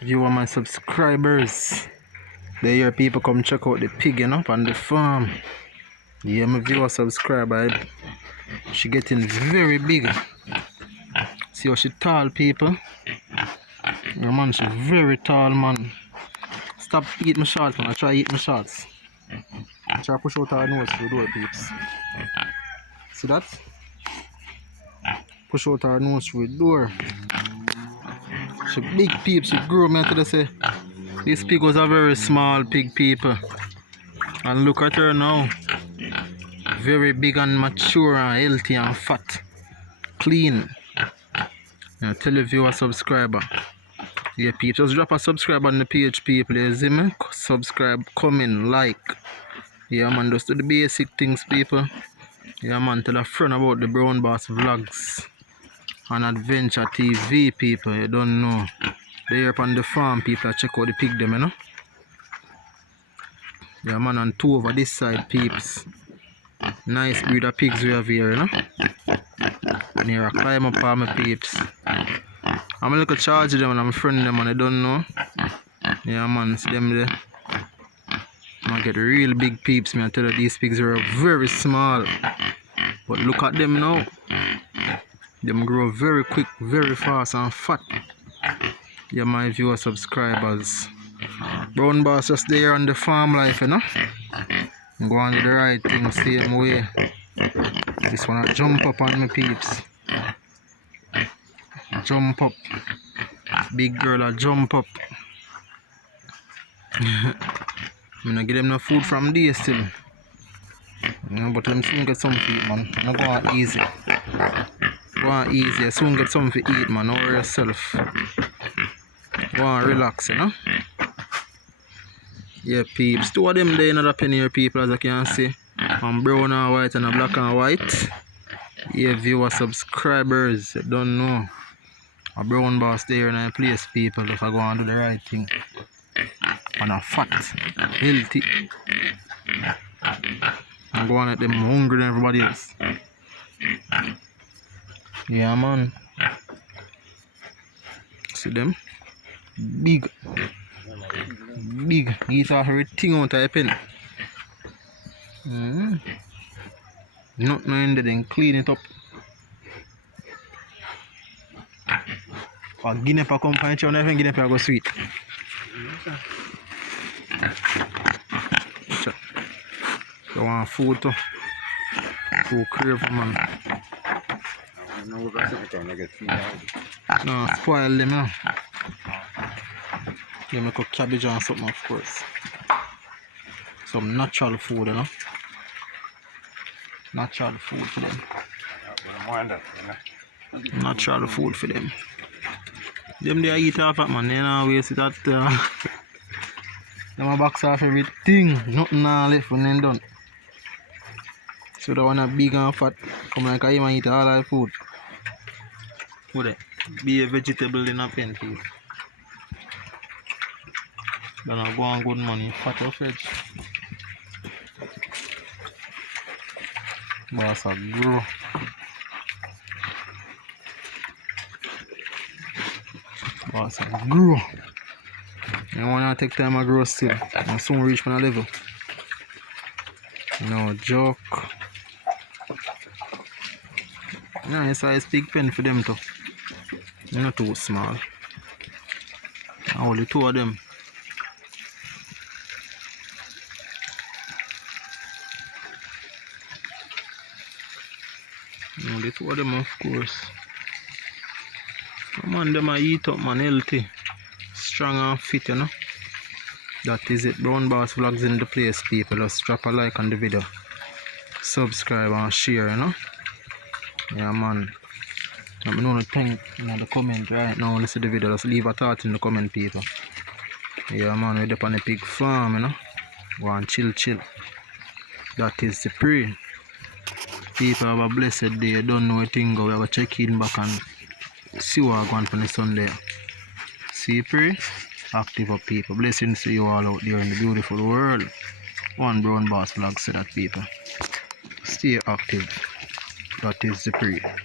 You are my subscribers. They hear people come check out the pig, you know, on the farm. Yeah, my viewer subscriber. She getting very big. See how she tall, people. Yeah, man, she very tall, man. Stop eating my shorts, man. I try eat my shorts. I try push out her nose through the door, peeps. See that? Push out her nose through the door. She big peep, she grew me to say this pig was a very small pig, people. And look at her now. Very big and mature and healthy and fat. Clean. Yeah, tell your viewer subscriber. Yeah, people, just drop a subscribe on the page, people. You see me? Subscribe, comment, like. Yeah, man, just do the basic things, people. Yeah, man, tell a friend about the Brown Boss Vlogs and Adventure TV, people. You don't know. They here on the farm, people. Check out the pig, them, you know. Yeah, man, and two over this side, peeps. Nice breed of pigs we have here, you know. And here I climb up on my peeps. I'm a little charge them and I'm friendly them and I don't know. Yeah, man, see them there. I get real big peeps, man. I tell you, these pigs are very small. But look at them now. Them grow very quick, very fast and fat. Yeah, my viewer subscribers. Brown Boss just there on the farm life, you know. I'm going to do the right thing, same way. This one I jump up on my peeps. Jump up. Big girl I jump up. I'm gonna give them no food from there still. You know, but I'm soon get something to eat, man. I'm not going easy. Go on easy, soon get something to eat, man. Over yourself. Go on relax, you know. Yeah, peeps. Two of them there in another penny here, people, as I can see. I'm brown and white and a black and white. Yeah, viewer subscribers, you don't know. A Brown Boss there in a place, people, if I go and do the right thing. And a fat, healthy. I'm going at them hungry than everybody else. Yeah, man. See them? Big. Big. Eat everything out of a pen. Nothing in there, then clean it up. For guinea pig come find you, and everything guinea pig go sweet. You want food too? Too crave, man. No, spoil them, no. You make a cabbage and something, of course. Some natural food, you know. Natural food for them. Natural food for them. Them they eat off it, man. They don't waste it at them a box off everything. Nothing left when they done. So the one that big and fat come like I eat all that food. Would it be a vegetable in a pen, please? Then I go on good money, fat or veg. Boss a grow. Boss a grow. You wanna take time to grow still. And soon reach my level. No joke. Nice size big pen for them too. Not too small. Only two of them. Only two of them, of course. Come on, them I eat up, man, healthy. Strong and fit, you know. That is it. Brown Boss Vlogs in the place, people. Just drop a like on the video. Subscribe and share, you know. Yeah, man. Let me know the thing in the comment right now. Listen to the video. Just leave a thought in the comment, people. Yeah, man. We're up on a pig farm, you know. Go and chill. That is the prayer. People have a blessed day. Don't know a thing. We have to check in back and see what going on for the Sunday. See, pray. Active up, people. Blessings to you all out there in the beautiful world. One Brown Boss Vlog said that, people. Stay active. That is the prayer.